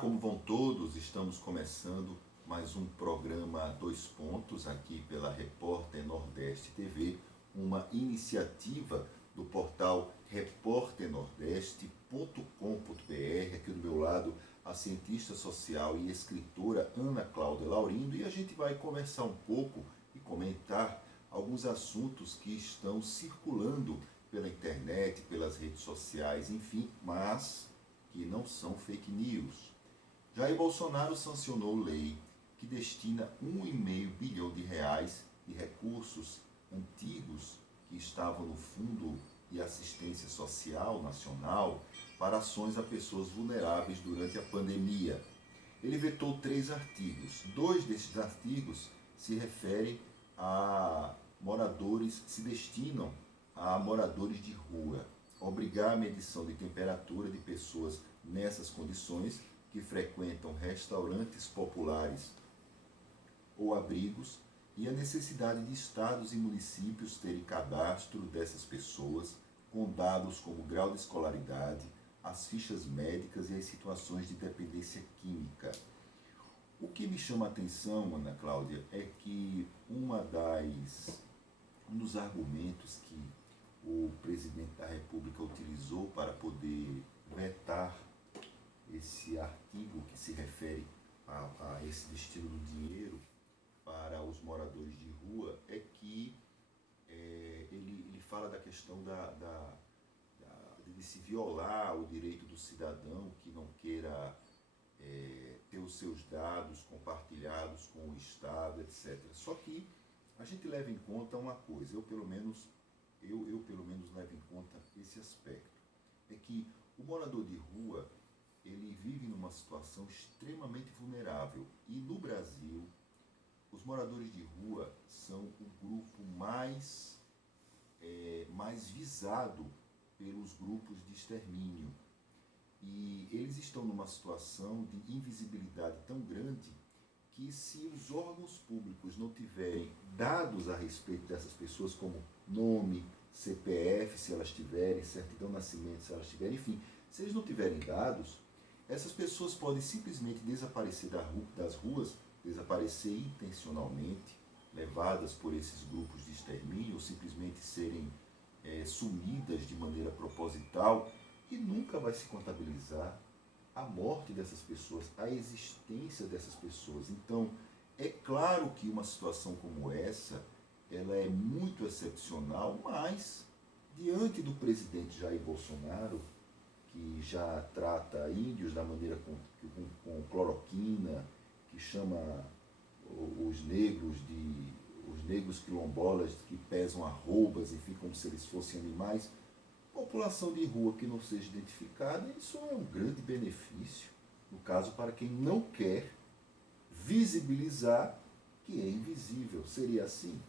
como vão todos? Estamos começando mais um programa Dois Pontos aqui pela Repórter Nordeste TV, uma iniciativa do portal repórternordeste.com.br. Aqui do meu lado, a cientista social e escritora Ana Cláudia Laurindo, e a gente vai conversar um pouco e comentar alguns assuntos que estão circulando pela internet, pelas redes sociais, enfim, mas que não são fake news. Jair Bolsonaro sancionou lei que destina R$ 1,5 bilhão de recursos antigos que estavam no Fundo de Assistência Social Nacional para ações a pessoas vulneráveis durante a pandemia. Ele vetou 3 artigos. 2 desses artigos se referem a moradores, se destinam a moradores de rua. Obrigar a medição de temperatura de pessoas nessas condições que frequentam restaurantes populares ou abrigos, e a necessidade de estados e municípios terem cadastro dessas pessoas com dados como grau de escolaridade, as fichas médicas e as situações de dependência química. O que me chama a atenção, Ana Cláudia, é que um dos argumentos que o presidente da República utilizou para poder vetar esse artigo que se refere a esse destino do dinheiro para os moradores de rua é que ele fala da questão de se violar o direito do cidadão que não queira ter os seus dados compartilhados com o Estado, etc. Só que a gente leva em conta uma coisa, eu pelo menos levo em conta esse aspecto, é que o morador de rua, ele vive numa situação extremamente vulnerável, e no Brasil os moradores de rua são o grupo mais visado pelos grupos de extermínio, e eles estão numa situação de invisibilidade tão grande que, se os órgãos públicos não tiverem dados a respeito dessas pessoas, como nome, CPF, se elas tiverem, certidão de nascimento, se elas tiverem, enfim, se eles não tiverem dados, essas pessoas podem simplesmente desaparecer das ruas, desaparecer intencionalmente, levadas por esses grupos de extermínio, ou simplesmente serem sumidas de maneira proposital, e nunca vai se contabilizar a morte dessas pessoas, a existência dessas pessoas. Então, é claro que uma situação como essa, ela é muito excepcional, mas, diante do presidente Jair Bolsonaro, que já trata índios da maneira com cloroquina, que chama os negros quilombolas que pesam arrobas, enfim, como se eles fossem animais, população de rua que não seja identificada, isso é um grande benefício, no caso, para quem não quer visibilizar que é invisível. Seria assim?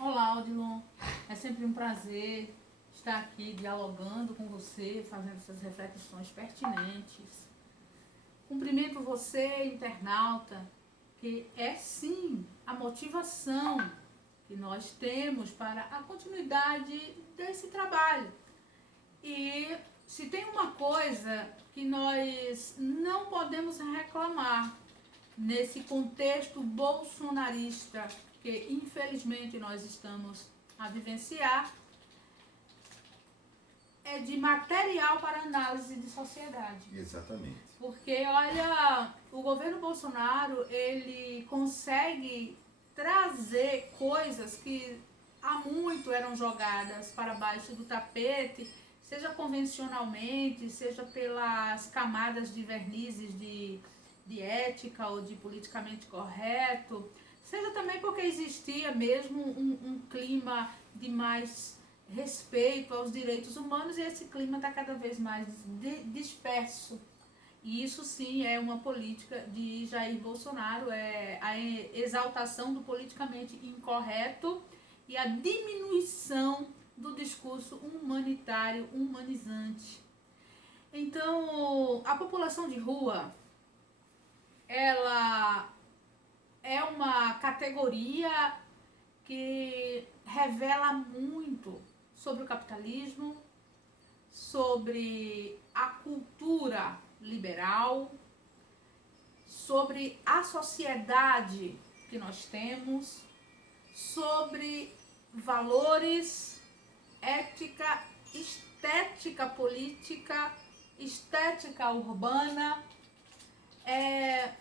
Olá, Odilon. É sempre um prazer estar aqui dialogando com você, fazendo essas reflexões pertinentes. Cumprimento você, internauta, que é sim a motivação que nós temos para a continuidade desse trabalho. E se tem uma coisa que nós não podemos reclamar nesse contexto bolsonarista que infelizmente nós estamos a vivenciar, é de material para análise de sociedade. Exatamente. Porque, olha, o governo Bolsonaro, ele consegue trazer coisas que há muito eram jogadas para baixo do tapete, seja convencionalmente, seja pelas camadas de vernizes de ética ou de politicamente correto, seja também porque existia mesmo um clima de mais respeito aos direitos humanos, e esse clima está cada vez mais disperso. E isso sim é uma política de Jair Bolsonaro, é a exaltação do politicamente incorreto e a diminuição do discurso humanitário, humanizante. Então, a população de rua, ela é uma categoria que revela muito sobre o capitalismo, sobre a cultura liberal, sobre a sociedade que nós temos, sobre valores, ética, estética política, estética urbana. É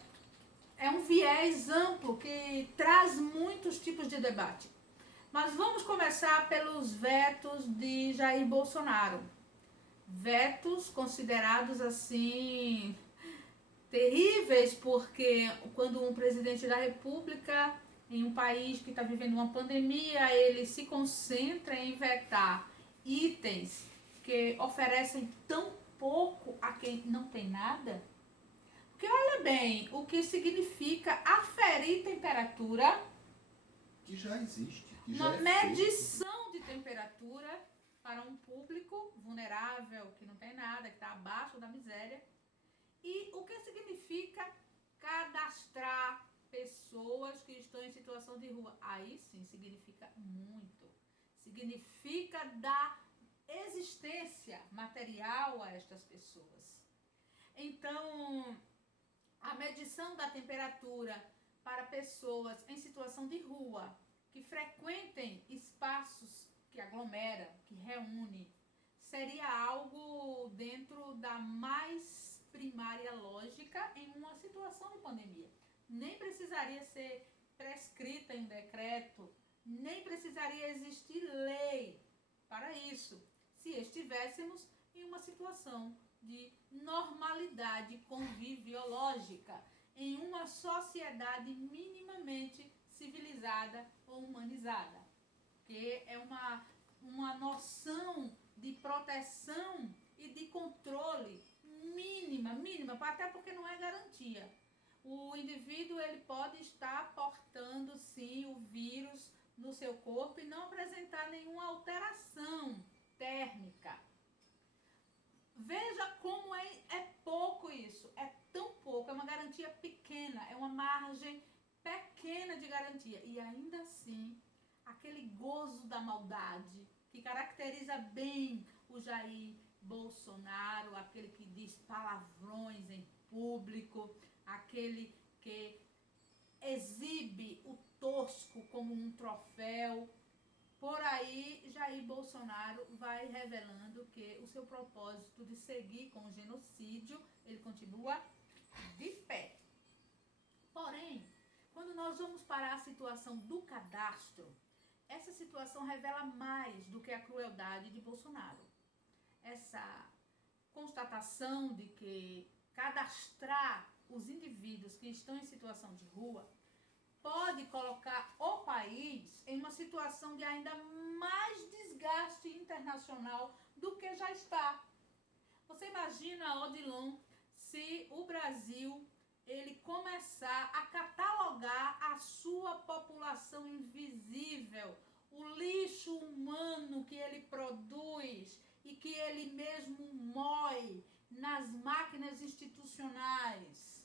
um viés amplo que traz muitos tipos de debate. Mas vamos começar pelos vetos de Jair Bolsonaro. Vetos considerados assim terríveis, porque quando um presidente da República, em um país que está vivendo uma pandemia, ele se concentra em vetar itens que oferecem tão pouco a quem não tem nada. Porque olha bem o que significa aferir temperatura, Que já existe. Que uma já medição de temperatura para um público vulnerável, que não tem nada, que está abaixo da miséria. E o que significa cadastrar pessoas que estão em situação de rua? Aí sim significa muito. Significa dar existência material a estas pessoas. Então, a medição da temperatura para pessoas em situação de rua, que frequentem espaços que aglomeram, que reúnem, seria algo dentro da mais primária lógica em uma situação de pandemia. Nem precisaria ser prescrita em decreto, nem precisaria existir lei para isso, se estivéssemos em uma situação de normalidade conviviológica, em uma sociedade minimamente civilizada ou humanizada, que é uma noção de proteção e de controle mínima, até porque não é garantia. O indivíduo ele pode estar portando sim o vírus no seu corpo e não apresentar nenhuma alteração térmica. Veja como é pouco isso, é tão pouco, é uma garantia pequena, é uma margem pequena de garantia. E ainda assim, aquele gozo da maldade que caracteriza bem o Jair Bolsonaro, aquele que diz palavrões em público, aquele que exibe o tosco como um troféu. Por aí, Jair Bolsonaro vai revelando que o seu propósito de seguir com o genocídio, ele continua de pé. Porém, quando nós vamos para a situação do cadastro, essa situação revela mais do que a crueldade de Bolsonaro. Essa constatação de que cadastrar os indivíduos que estão em situação de rua pode colocar o país em uma situação de ainda mais desgaste internacional do que já está. Você imagina, Odilon, se o Brasil ele começar a catalogar a sua população invisível, o lixo humano que ele produz e que ele mesmo moe nas máquinas institucionais.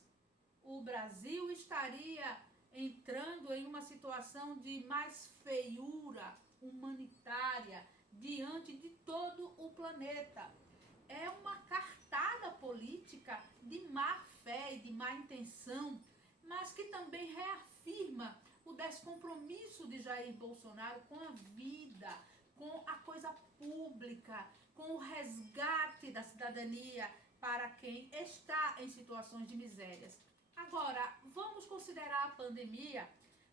O Brasil estaria entrando em uma situação de mais feiura humanitária diante de todo o planeta. É uma cartada política de má fé e de má intenção, mas que também reafirma o descompromisso de Jair Bolsonaro com a vida, com a coisa pública, com o resgate da cidadania para quem está em situações de misérias. Agora, vamos considerar a pandemia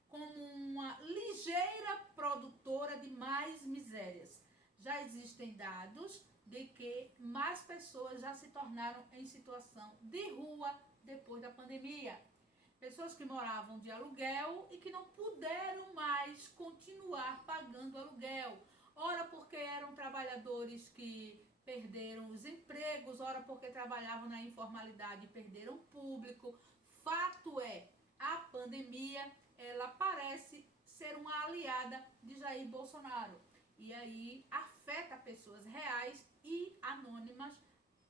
como uma ligeira produtora de mais misérias. Já existem dados de que mais pessoas já se tornaram em situação de rua depois da pandemia. Pessoas que moravam de aluguel e que não puderam mais continuar pagando aluguel. Ora porque eram trabalhadores que perderam os empregos, ora porque trabalhavam na informalidade e perderam público. Fato é, a pandemia, ela parece ser uma aliada de Jair Bolsonaro. E aí afeta pessoas reais e anônimas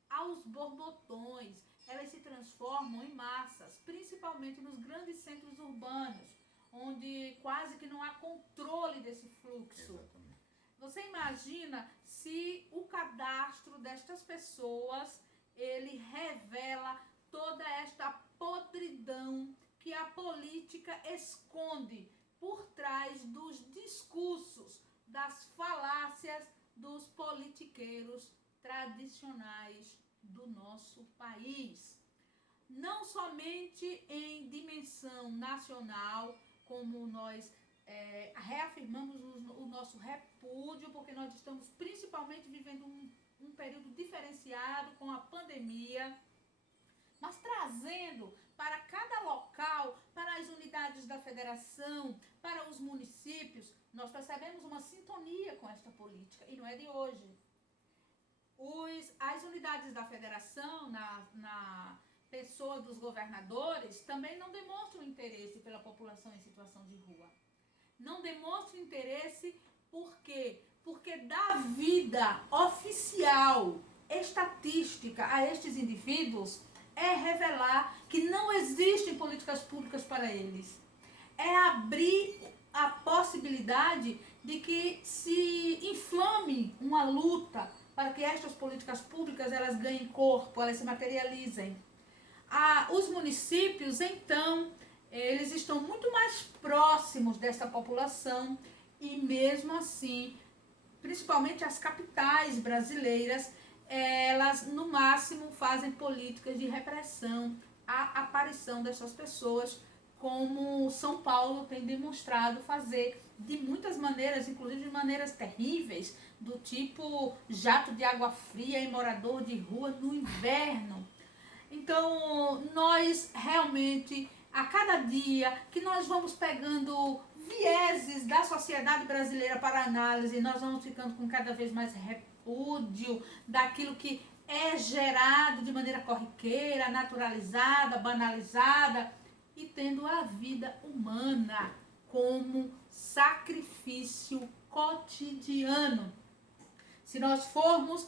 aos borbotões. Elas se transformam em massas, principalmente nos grandes centros urbanos, onde quase que não há controle desse fluxo. Exatamente. Você imagina se o cadastro destas pessoas, ele revela toda esta podridão que a política esconde por trás dos discursos, das falácias dos politiqueiros tradicionais do nosso país. Não somente em dimensão nacional, como nós reafirmamos o nosso repúdio, porque nós estamos principalmente vivendo um período diferenciado com a pandemia, mas trazendo para cada local, para as unidades da federação, para os municípios, nós percebemos uma sintonia com esta política, e não é de hoje. As unidades da federação, na pessoa dos governadores, também não demonstram interesse pela população em situação de rua. Não demonstram interesse por quê? Porque dá vida oficial, estatística a estes indivíduos é revelar que não existem políticas públicas para eles. É abrir a possibilidade de que se inflame uma luta para que estas políticas públicas elas ganhem corpo, elas se materializem. Os municípios, então, eles estão muito mais próximos dessa população e mesmo assim, principalmente as capitais brasileiras, elas no máximo fazem políticas de repressão à aparição dessas pessoas, como São Paulo tem demonstrado fazer de muitas maneiras, inclusive de maneiras terríveis, do tipo jato de água fria em morador de rua no inverno. Então, nós realmente, a cada dia que nós vamos pegando vieses da sociedade brasileira para análise, nós vamos ficando com cada vez mais repúdio daquilo que é gerado de maneira corriqueira, naturalizada, banalizada, e tendo a vida humana como sacrifício cotidiano. Se nós formos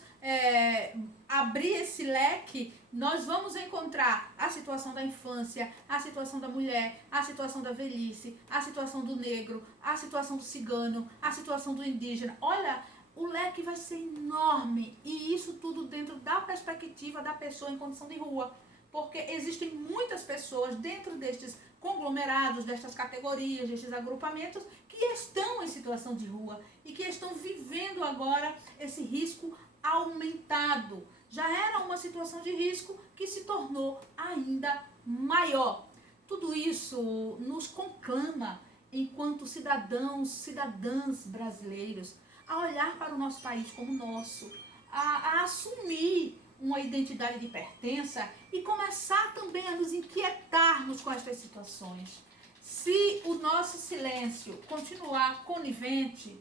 abrir esse leque, nós vamos encontrar a situação da infância, a situação da mulher, a situação da velhice, a situação do negro, a situação do cigano, a situação do indígena. Olha, o leque vai ser enorme, e isso tudo dentro da perspectiva da pessoa em condição de rua. Porque existem muitas pessoas dentro destes conglomerados, destas categorias, destes agrupamentos, que estão em situação de rua e que estão vivendo agora esse risco aumentado. Já era uma situação de risco que se tornou ainda maior. Tudo isso nos conclama, enquanto cidadãos, cidadãs brasileiros, a olhar para o nosso país como nosso, a assumir uma identidade de pertença e começar também a nos inquietarmos com estas situações. Se o nosso silêncio continuar conivente,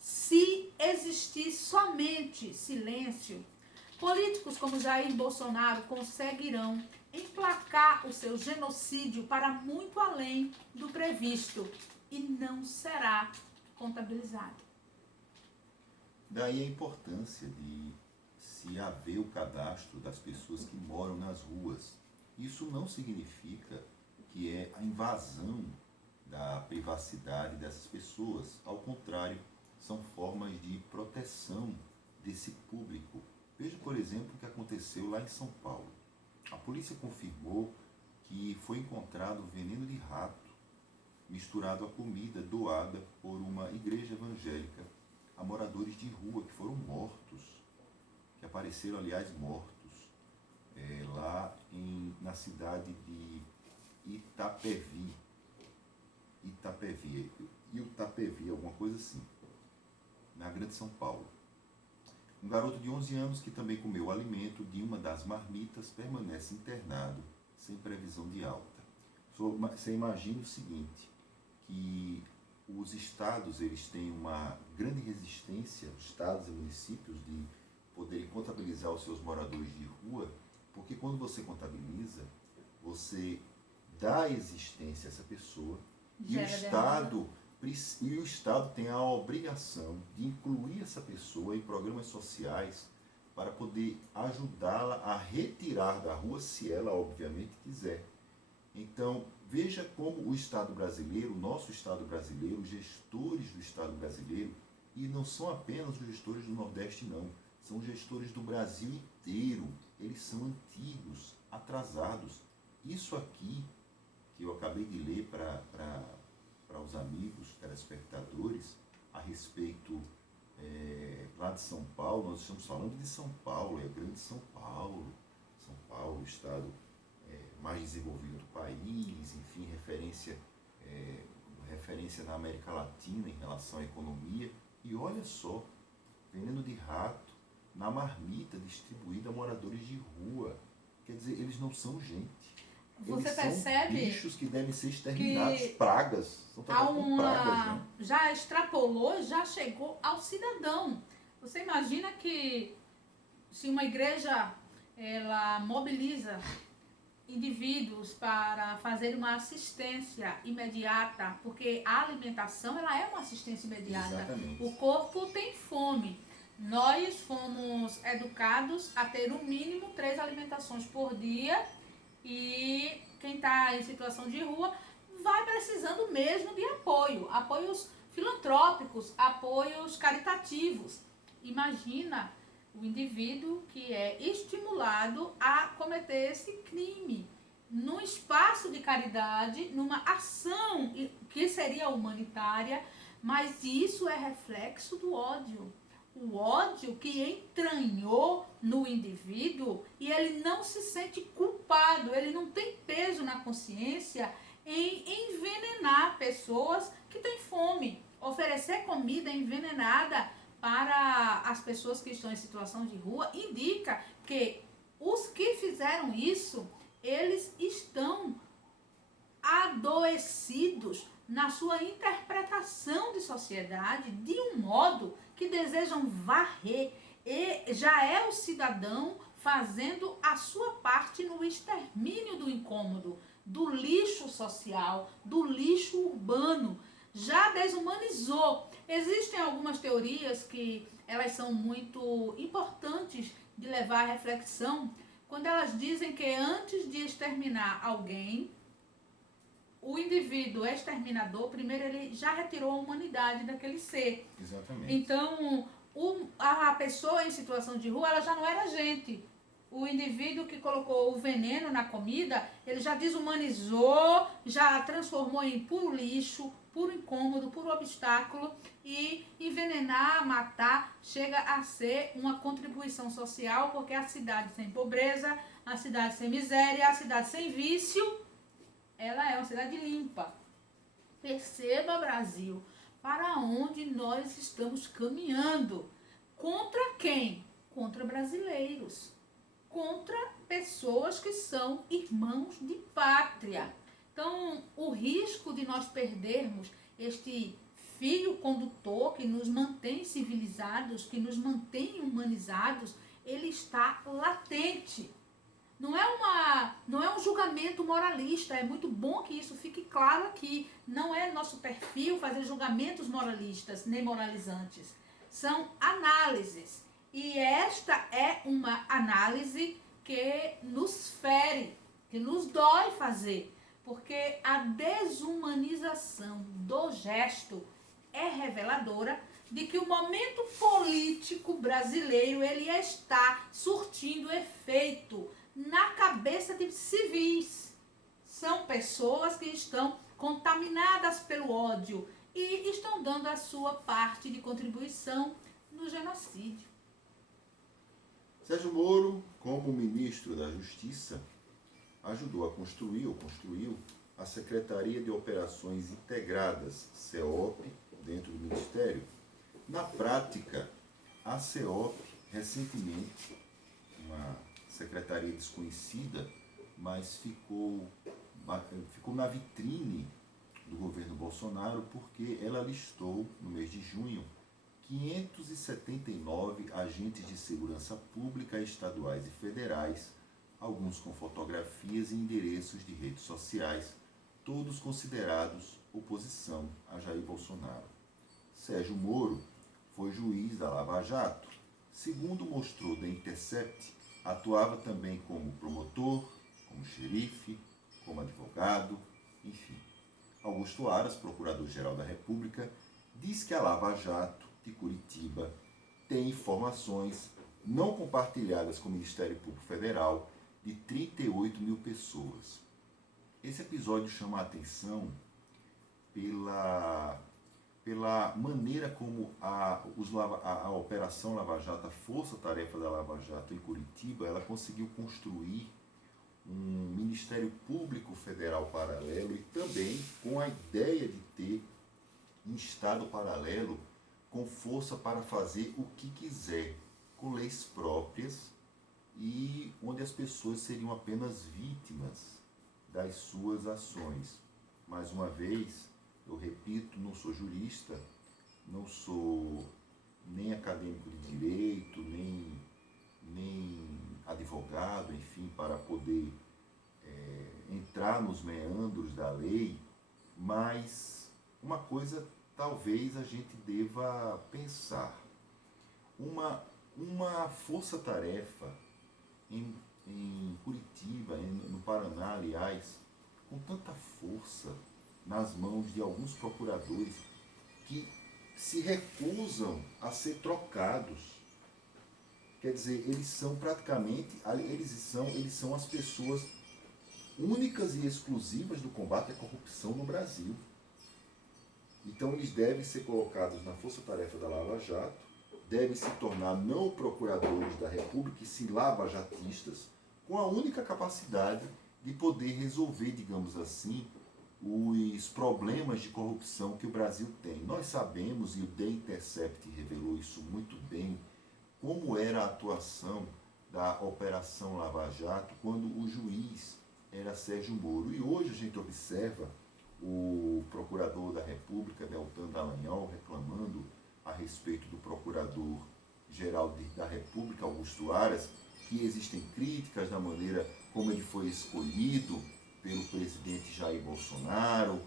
se existir somente silêncio, políticos como Jair Bolsonaro conseguirão emplacar o seu genocídio para muito além do previsto e não será contabilizado. Daí a importância de se haver o cadastro das pessoas que moram nas ruas. Isso não significa que é a invasão da privacidade dessas pessoas. Ao contrário, são formas de proteção desse público. Veja, por exemplo, o que aconteceu lá em São Paulo. A polícia confirmou que foi encontrado veneno de rato misturado à comida doada por uma igreja evangélica a moradores de rua que foram mortos, que apareceram, aliás, mortos, lá na cidade de Itapevi, alguma coisa assim, na Grande São Paulo. Um garoto de 11 anos que também comeu o alimento de uma das marmitas permanece internado, sem previsão de alta. Você imagina o seguinte, que os estados eles têm uma grande resistência, os estados e municípios, de poderem contabilizar os seus moradores de rua, porque quando você contabiliza, você dá existência a essa pessoa e o Estado tem a obrigação de incluir essa pessoa em programas sociais para poder ajudá-la a retirar da rua, se ela obviamente quiser. Então, veja como o Estado brasileiro, o nosso Estado brasileiro, os gestores do Estado brasileiro, e não são apenas os gestores do Nordeste, não, são os gestores do Brasil inteiro, eles são antigos, atrasados. Isso aqui, que eu acabei de ler para os amigos telespectadores, a respeito lá de São Paulo, nós estamos falando de São Paulo, é grande São Paulo, o estado mais desenvolvido do país, enfim, referência na América Latina em relação à economia. E olha só, veneno de rato na marmita distribuída a moradores de rua. Quer dizer, eles não são gente. Você Eles percebe são bichos que devem ser exterminados, que pragas. São tratados como pragas, né? já extrapolou, já chegou ao cidadão. Você imagina que se uma igreja ela mobiliza indivíduos para fazer uma assistência imediata, porque a alimentação ela é uma assistência imediata. Exatamente. O corpo tem fome. Nós fomos educados a ter no mínimo 3 alimentações por dia e quem está em situação de rua vai precisando mesmo de apoio, apoios filantrópicos, apoios caritativos. Imagina o indivíduo que é estimulado a cometer esse crime num espaço de caridade, numa ação que seria humanitária, mas isso é reflexo do ódio. O ódio que entranhou no indivíduo e ele não se sente culpado, ele não tem peso na consciência em envenenar pessoas que têm fome, oferecer comida envenenada para as pessoas que estão em situação de rua, indica que os que fizeram isso, eles estão adoecidos na sua interpretação de sociedade de um modo que desejam varrer. E já é o cidadão fazendo a sua parte no extermínio do incômodo, do lixo social, do lixo urbano. Já desumanizou. Existem algumas teorias que elas são muito importantes de levar à reflexão, quando elas dizem que antes de exterminar alguém, o indivíduo exterminador, primeiro ele já retirou a humanidade daquele ser. Exatamente. Então, a pessoa em situação de rua, ela já não era gente. O indivíduo que colocou o veneno na comida, ele já desumanizou, já transformou em puro lixo, puro incômodo, puro obstáculo, e envenenar, matar, chega a ser uma contribuição social, porque a cidade sem pobreza, a cidade sem miséria, a cidade sem vício, ela é uma cidade limpa. Perceba, Brasil, para onde nós estamos caminhando. Contra quem? Contra brasileiros. Contra pessoas que são irmãos de pátria. Então, o risco de nós perdermos este fio condutor que nos mantém civilizados, que nos mantém humanizados, ele está latente. Não é um julgamento moralista, é muito bom que isso fique claro aqui. Não é nosso perfil fazer julgamentos moralistas nem moralizantes. São análises. E esta é uma análise que nos fere, que nos dói fazer. Porque a desumanização do gesto é reveladora de que o momento político brasileiro ele está surtindo efeito na cabeça de civis. São pessoas que estão contaminadas pelo ódio e estão dando a sua parte de contribuição no genocídio. Sérgio Moro, como ministro da Justiça, ajudou a construiu a Secretaria de Operações Integradas, CEOP, dentro do Ministério. Na prática, a CEOP, recentemente, uma secretaria desconhecida, mas ficou na vitrine do governo Bolsonaro porque ela listou, no mês de junho, 579 agentes de segurança pública estaduais e federais, alguns com fotografias e endereços de redes sociais, todos considerados oposição a Jair Bolsonaro. Sérgio Moro foi juiz da Lava Jato. Segundo mostrou The Intercept, atuava também como promotor, como xerife, como advogado, enfim. Augusto Aras, procurador-geral da República, diz que a Lava Jato de Curitiba tem informações não compartilhadas com o Ministério Público Federal de 38 mil pessoas. Esse episódio chama a atenção pela maneira como a Operação Lava Jato, a Força-Tarefa da Lava Jato em Curitiba, ela conseguiu construir um Ministério Público Federal paralelo e também com a ideia de ter um Estado paralelo com força para fazer o que quiser, com leis próprias e onde as pessoas seriam apenas vítimas das suas ações. Mais uma vez, eu repito, não sou jurista, não sou nem acadêmico de direito, nem advogado, enfim, para poder entrar nos meandros da lei, mas uma coisa talvez a gente deva pensar. Uma força-tarefa em Curitiba, no Paraná, aliás, com tanta força nas mãos de alguns procuradores que se recusam a ser trocados. Quer dizer, eles são praticamente, eles são as pessoas únicas e exclusivas do combate à corrupção no Brasil. Então eles devem ser colocados na força-tarefa da Lava Jato, devem se tornar não procuradores da República, e sim lavajatistas, com a única capacidade de poder resolver, digamos assim, os problemas de corrupção que o Brasil tem. Nós sabemos, e o The Intercept revelou isso muito bem, como era a atuação da Operação Lava Jato quando o juiz era Sérgio Moro. E hoje a gente observa o procurador da República, Deltan Dallagnol, reclamando a respeito do procurador-geral da República, Augusto Aras, que existem críticas da maneira como ele foi escolhido pelo presidente Jair Bolsonaro,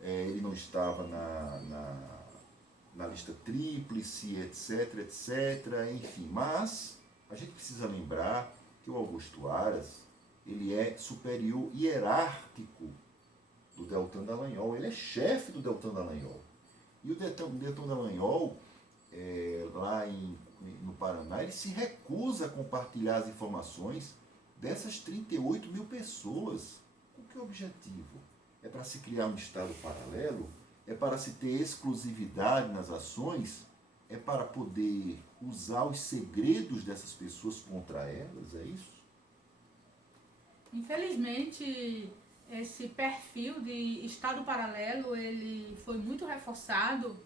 ele não estava na lista tríplice, etc, enfim. Mas a gente precisa lembrar que o Augusto Aras, ele é superior hierárquico do Deltan Dallagnol, ele é chefe do Deltan Dallagnol. E o Deltan Dallagnol, lá no Paraná, ele se recusa a compartilhar as informações dessas 38 mil pessoas. Com que objetivo? É para se criar um Estado paralelo? É para se ter exclusividade nas ações? É para poder usar os segredos dessas pessoas contra elas? É isso? Infelizmente, esse perfil de Estado paralelo, ele foi muito reforçado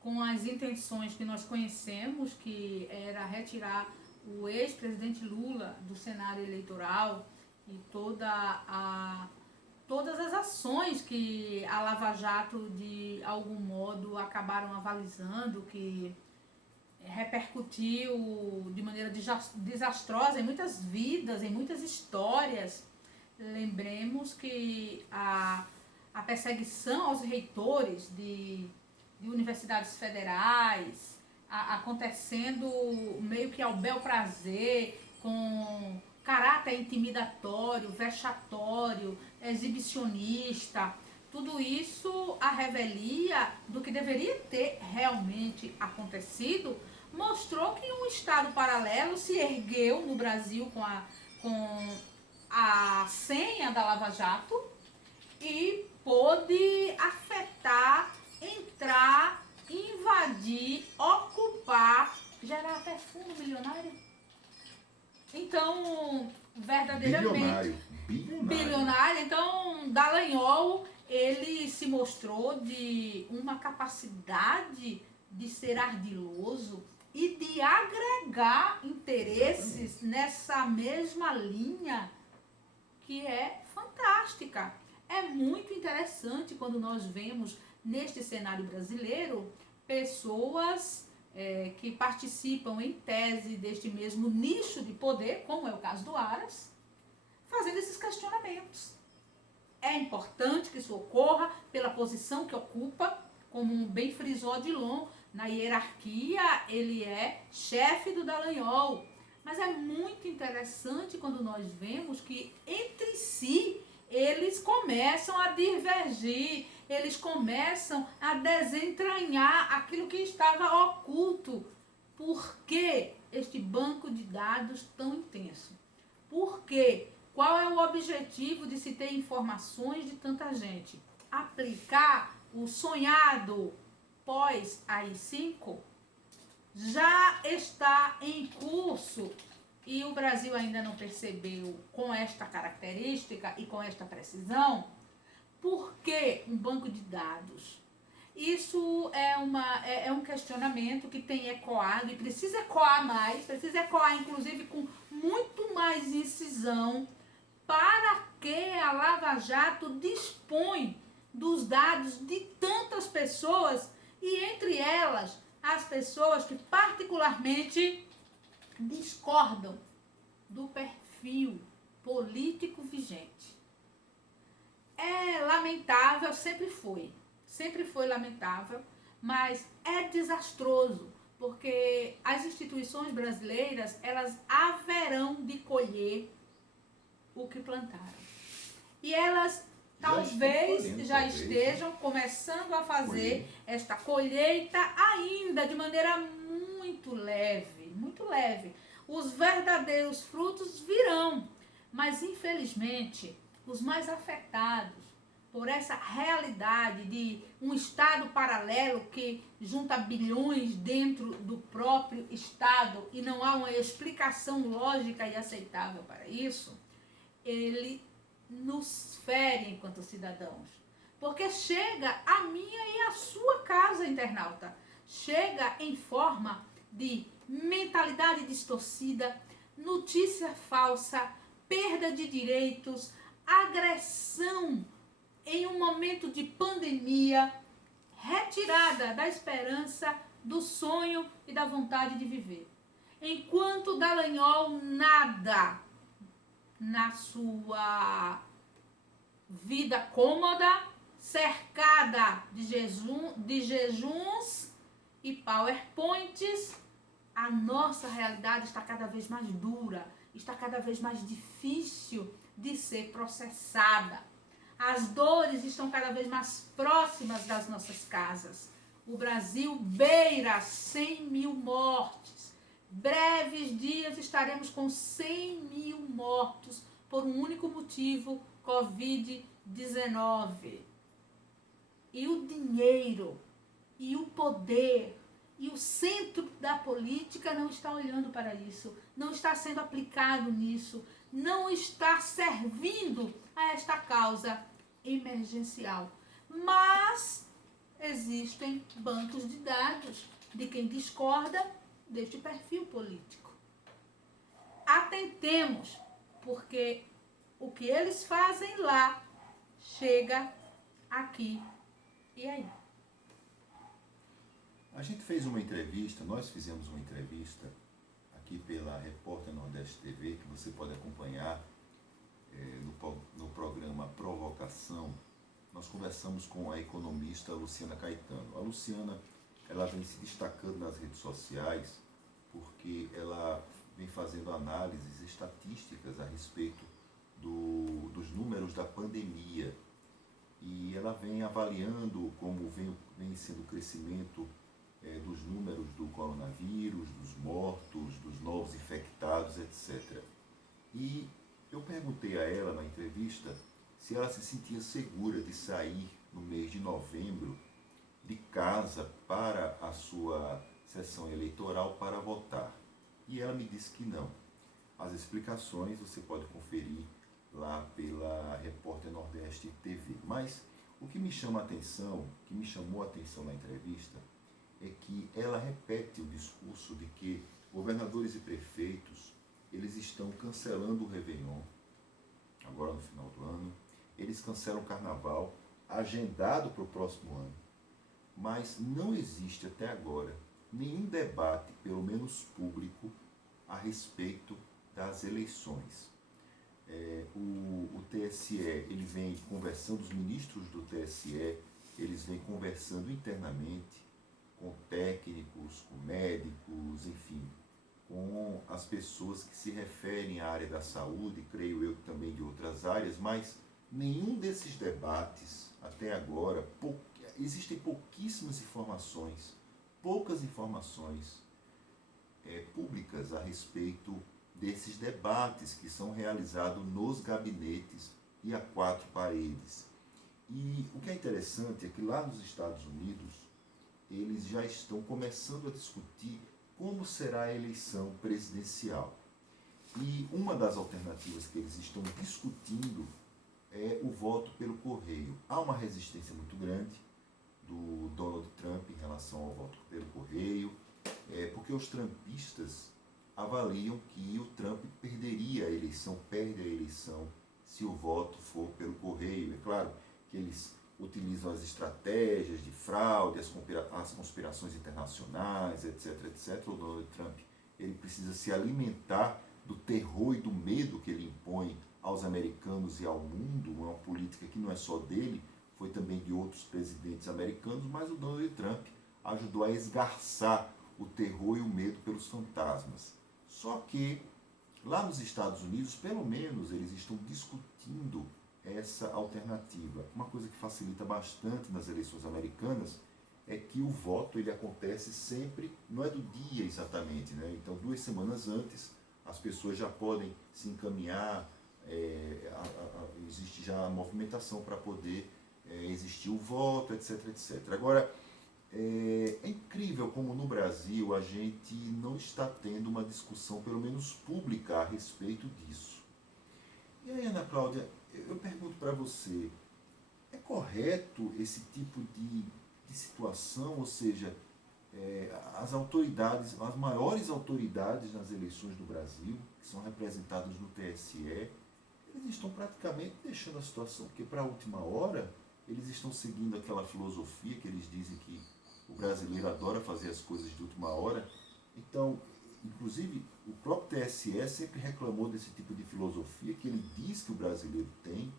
com as intenções que nós conhecemos, que era retirar o ex-presidente Lula do cenário eleitoral e todas as ações que a Lava Jato, de algum modo, acabaram avalizando, que repercutiu de maneira desastrosa em muitas vidas, em muitas histórias. Lembremos que a perseguição aos reitores de universidades federais, acontecendo meio que ao bel prazer, com caráter intimidatório, vexatório, exibicionista, tudo isso a revelia do que deveria ter realmente acontecido, mostrou que um Estado paralelo se ergueu no Brasil com a senha da Lava Jato e pôde afetar, entrar, invadir, ocupar, gerar até fundo milionário. Então, verdadeiramente... Bilionário. Então, Dallagnol, ele se mostrou de uma capacidade de ser ardiloso e de agregar interesses nessa mesma linha que é fantástica. É muito interessante quando nós vemos neste cenário brasileiro pessoas que participam em tese deste mesmo nicho de poder, como é o caso do Aras, fazendo esses questionamentos. É importante que isso ocorra pela posição que ocupa, como bem frisou Odilon, na hierarquia ele é chefe do Dallagnol. Mas é muito interessante quando nós vemos que entre si eles começam a divergir, eles começam a desentranhar aquilo que estava oculto. Por que este banco de dados tão intenso? Por quê? Qual é o objetivo de se ter informações de tanta gente? Aplicar o sonhado pós-AI-5 já está em curso e o Brasil ainda não percebeu com esta característica e com esta precisão. Por que um banco de dados? Isso é um questionamento que tem ecoado e precisa ecoar mais, precisa ecoar inclusive com muito mais incisão, para que a Lava Jato dispõe dos dados de tantas pessoas e entre elas as pessoas que particularmente discordam do perfil político vigente. É lamentável, sempre foi lamentável, mas é desastroso, porque as instituições brasileiras, elas haverão de colher o que plantaram. E elas talvez já estejam começando a fazer esta colheita ainda de maneira muito leve, muito leve. Os verdadeiros frutos virão, mas infelizmente os mais afetados por essa realidade de um Estado paralelo que junta bilhões dentro do próprio Estado e não há uma explicação lógica e aceitável para isso, ele nos fere enquanto cidadãos. Porque chega a minha e a sua casa, internauta. Chega em forma de mentalidade distorcida, notícia falsa, perda de direitos, agressão em um momento de pandemia, retirada da esperança, do sonho e da vontade de viver. Enquanto Dallagnol nada na sua vida cômoda, cercada de jejuns e PowerPoints, a nossa realidade está cada vez mais dura, está cada vez mais difícil de ser processada. As dores estão cada vez mais próximas das nossas casas. O Brasil beira 100 mil mortes. Breves dias estaremos com 100 mil mortos por um único motivo, Covid-19. E o dinheiro, e o poder, e o centro da política não está olhando para isso, não está sendo aplicado nisso, não está servindo a esta causa emergencial. Mas existem bancos de dados de quem discorda deste perfil político. Atentemos, porque o que eles fazem lá chega aqui e aí. A gente fez uma entrevista, nós fizemos uma entrevista aqui pela Repórter Nordeste TV, que você pode acompanhar no programa Provocação. Nós conversamos com a economista Luciana Caetano. A Luciana, ela vem se destacando nas redes sociais porque ela vem fazendo análises estatísticas a respeito dos números da pandemia. E ela vem avaliando como vem sendo o crescimento dos números do coronavírus, dos mortos, dos novos infectados, etc. E eu perguntei a ela na entrevista se ela se sentia segura de sair no mês de novembro de casa para a sua sessão eleitoral para votar. E ela me disse que não. As explicações você pode conferir lá pela Repórter Nordeste TV. Mas o que me chama a atenção, que me chamou a atenção na entrevista, é que ela repete o discurso de que governadores e prefeitos, eles estão cancelando o Réveillon, agora no final do ano, eles cancelam o Carnaval, agendado para o próximo ano, mas não existe até agora nenhum debate, pelo menos público, a respeito das eleições. O TSE, ele vem conversando, os ministros do TSE, eles vêm conversando internamente com técnicos, com médicos, enfim, com as pessoas que se referem à área da saúde, creio eu também de outras áreas, mas nenhum desses debates, até agora, existem pouquíssimas informações, poucas informações públicas a respeito desses debates que são realizados nos gabinetes e a quatro paredes. E o que é interessante é que lá nos Estados Unidos, eles já estão começando a discutir como será a eleição presidencial. E uma das alternativas que eles estão discutindo é o voto pelo correio. Há uma resistência muito grande do Donald Trump em relação ao voto pelo correio, porque os trumpistas avaliam que o Trump perderia a eleição, perde a eleição, se o voto for pelo correio. É claro que eles utilizam as estratégias de fraude, as conspirações internacionais, etc, etc. O Donald Trump, ele precisa se alimentar do terror e do medo que ele impõe aos americanos e ao mundo, uma política que não é só dele, foi também de outros presidentes americanos, mas o Donald Trump ajudou a esgarçar o terror e o medo pelos fantasmas. Só que lá nos Estados Unidos, pelo menos, eles estão discutindo essa alternativa. Uma coisa que facilita bastante nas eleições americanas é que o voto ele acontece sempre, não é do dia exatamente, né? Então 2 semanas antes as pessoas já podem se encaminhar, existe já a movimentação para poder existir o voto, etc, etc. Agora, é incrível como no Brasil a gente não está tendo uma discussão, pelo menos pública, a respeito disso. E aí, Ana Cláudia, eu pergunto para você, é correto esse tipo de situação, ou seja, as autoridades, as maiores autoridades nas eleições do Brasil, que são representadas no TSE, eles estão praticamente deixando a situação, porque para a última hora, eles estão seguindo aquela filosofia que eles dizem que o brasileiro adora fazer as coisas de última hora. Então, inclusive, o próprio TSE sempre reclamou desse tipo de filosofia que ele diz que o brasileiro tem.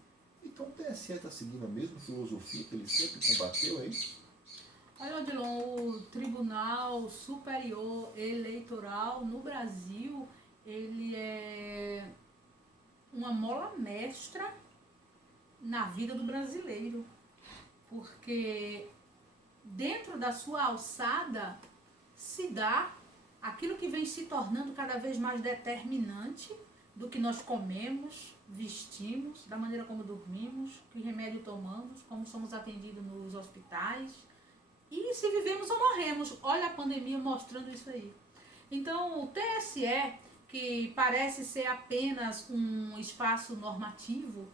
Então o TSE está seguindo a mesma filosofia que ele sempre combateu, é isso? Olha, Odilon, o Tribunal Superior Eleitoral no Brasil, ele é uma mola mestra na vida do brasileiro, porque dentro da sua alçada se dá aquilo que vem se tornando cada vez mais determinante do que nós comemos, vestimos, da maneira como dormimos, que remédio tomamos, como somos atendidos nos hospitais e se vivemos ou morremos. Olha a pandemia mostrando isso aí. Então o TSE, que parece ser apenas um espaço normativo,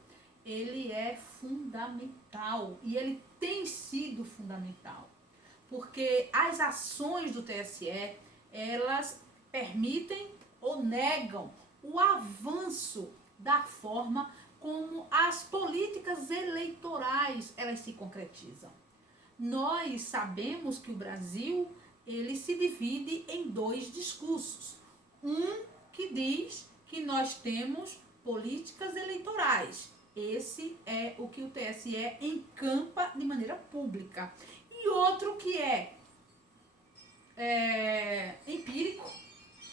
ele é fundamental e ele tem sido fundamental, porque as ações do TSE, elas permitem ou negam o avanço da forma como as políticas eleitorais elas se concretizam. Nós sabemos que o Brasil ele se divide em 2 discursos. Um que diz que nós temos políticas eleitorais. Esse é o que o TSE encampa de maneira pública. E outro que é empírico,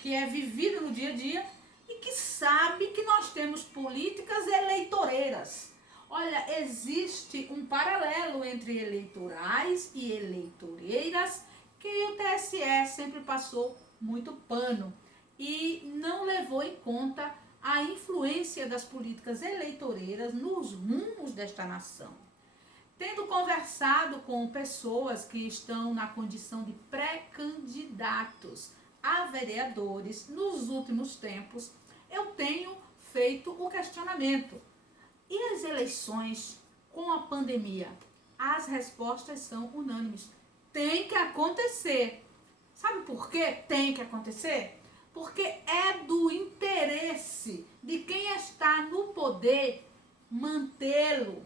que é vivido no dia a dia e que sabe que nós temos políticas eleitoreiras. Olha, existe um paralelo entre eleitorais e eleitoreiras que o TSE sempre passou muito pano e não levou em conta a influência das políticas eleitoreiras nos rumos desta nação. Tendo conversado com pessoas que estão na condição de pré-candidatos a vereadores nos últimos tempos, eu tenho feito o questionamento. E as eleições com a pandemia? As respostas são unânimes. Tem que acontecer. Sabe por quê? Tem que acontecer? Porque é do interesse de quem está no poder mantê-lo.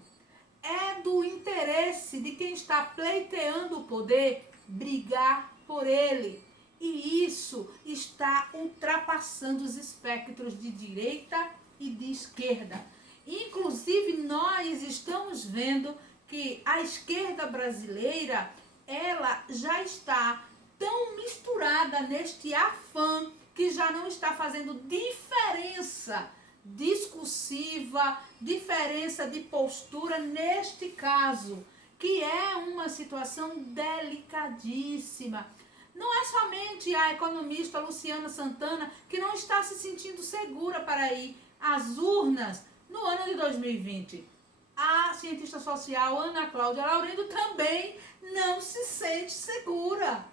É do interesse de quem está pleiteando o poder brigar por ele. E isso está ultrapassando os espectros de direita e de esquerda. Inclusive, nós estamos vendo que a esquerda brasileira, ela já está tão misturada neste afã que já não está fazendo diferença discursiva, diferença de postura neste caso, que é uma situação delicadíssima. Não é somente a economista Luciana Santana que não está se sentindo segura para ir às urnas no ano de 2020. A cientista social Ana Cláudia Laurindo também não se sente segura.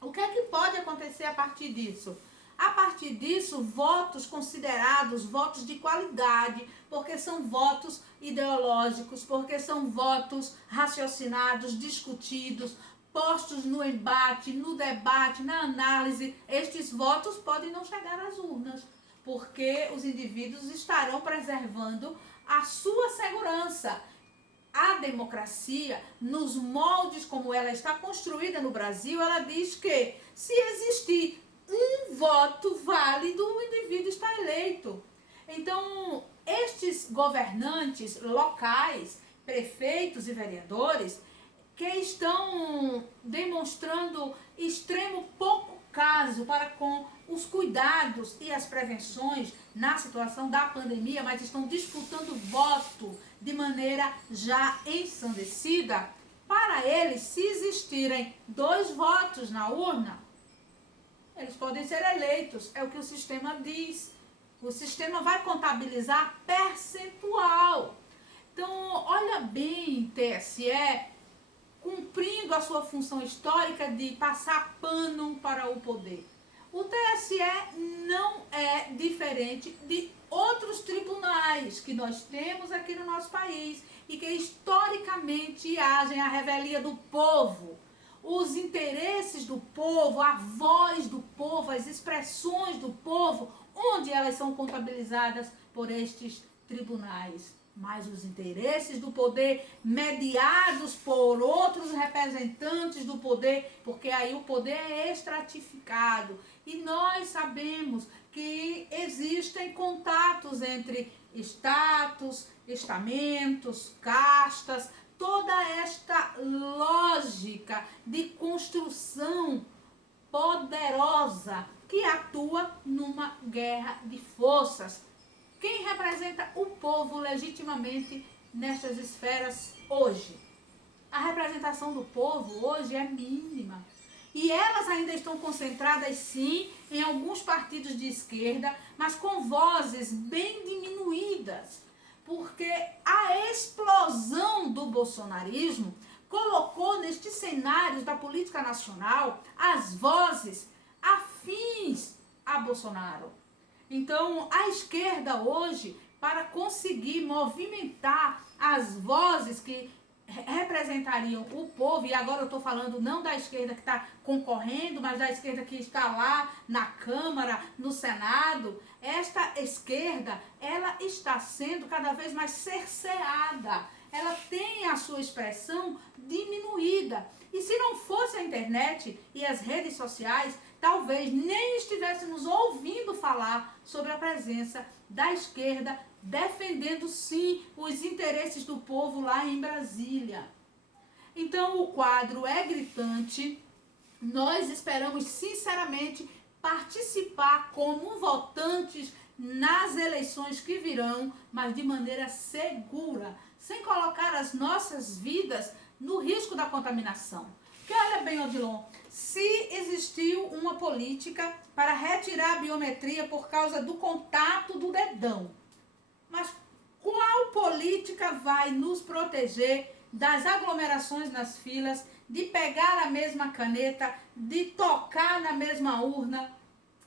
O que é que pode acontecer a partir disso? A partir disso, votos considerados votos de qualidade, porque são votos ideológicos, porque são votos raciocinados, discutidos, postos no embate, no debate, na análise. Estes votos podem não chegar às urnas, porque os indivíduos estarão preservando a sua segurança. A democracia, nos moldes como ela está construída no Brasil, ela diz que se existir um voto válido, o indivíduo está eleito. Então, estes governantes locais, prefeitos e vereadores, que estão demonstrando extremo pouco caso para com os cuidados e as prevenções na situação da pandemia, mas estão disputando voto de maneira já ensandecida, para eles, se existirem 2 votos na urna, eles podem ser eleitos, é o que o sistema diz. O sistema vai contabilizar percentual. Então, olha bem, TSE, cumprindo a sua função histórica de passar pano para o poder. O TSE não é diferente de outros tribunais que nós temos aqui no nosso país e que historicamente agem à revelia do povo. Os interesses do povo, a voz do povo, as expressões do povo, onde elas são contabilizadas por estes tribunais. Mas os interesses do poder mediados por outros representantes do poder, porque aí o poder é estratificado. E nós sabemos que existem contatos entre status, estamentos, castas, toda esta lógica de construção poderosa que atua numa guerra de forças. Quem representa o povo legitimamente nestas esferas hoje? A representação do povo hoje é mínima. E elas ainda estão concentradas, sim, em alguns partidos de esquerda, mas com vozes bem diminuídas. Porque a explosão do bolsonarismo colocou nestes cenários da política nacional as vozes afins a Bolsonaro. Então, a esquerda hoje, para conseguir movimentar as vozes que representariam o povo, e agora eu estou falando não da esquerda que está concorrendo, mas da esquerda que está lá na Câmara, no Senado, esta esquerda, ela está sendo cada vez mais cerceada, ela tem a sua expressão diminuída. E se não fosse a internet e as redes sociais, talvez nem estivéssemos ouvindo falar sobre a presença da esquerda, defendendo sim os interesses do povo lá em Brasília. Então o quadro é gritante. Nós esperamos sinceramente participar como votantes nas eleições que virão, mas de maneira segura, sem colocar as nossas vidas no risco da contaminação. Porque olha bem, Odilon, se existiu uma política para retirar a biometria por causa do contato do dedão, mas qual política vai nos proteger das aglomerações nas filas, de pegar a mesma caneta, de tocar na mesma urna?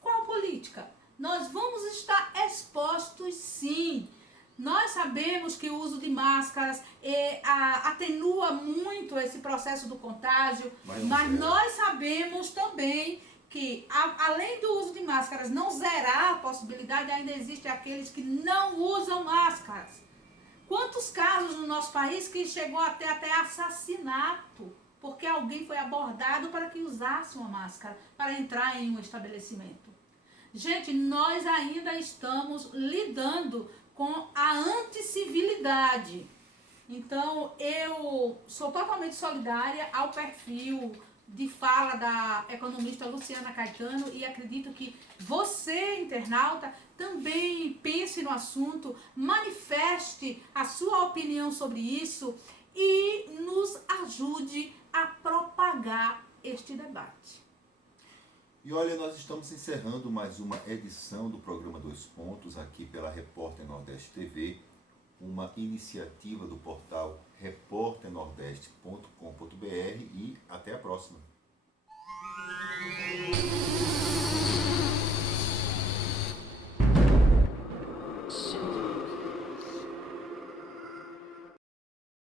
Qual política? Nós vamos estar expostos, sim. Nós sabemos que o uso de máscaras atenua muito esse processo do contágio, mas nós sabemos também que, além do uso de máscaras não zerar a possibilidade, ainda existem aqueles que não usam máscaras. Quantos casos no nosso país que chegou até assassinato, porque alguém foi abordado para que usasse uma máscara para entrar em um estabelecimento? Gente, nós ainda estamos lidando com a anticivilidade. Então, eu sou totalmente solidária ao perfil de fala da economista Luciana Caetano e acredito que você, internauta, também pense no assunto, manifeste a sua opinião sobre isso e nos ajude a propagar este debate. E olha, nós estamos encerrando mais uma edição do programa Dois Pontos aqui pela Repórter Nordeste TV, uma iniciativa do portal repórternordeste.com.br, e até a próxima.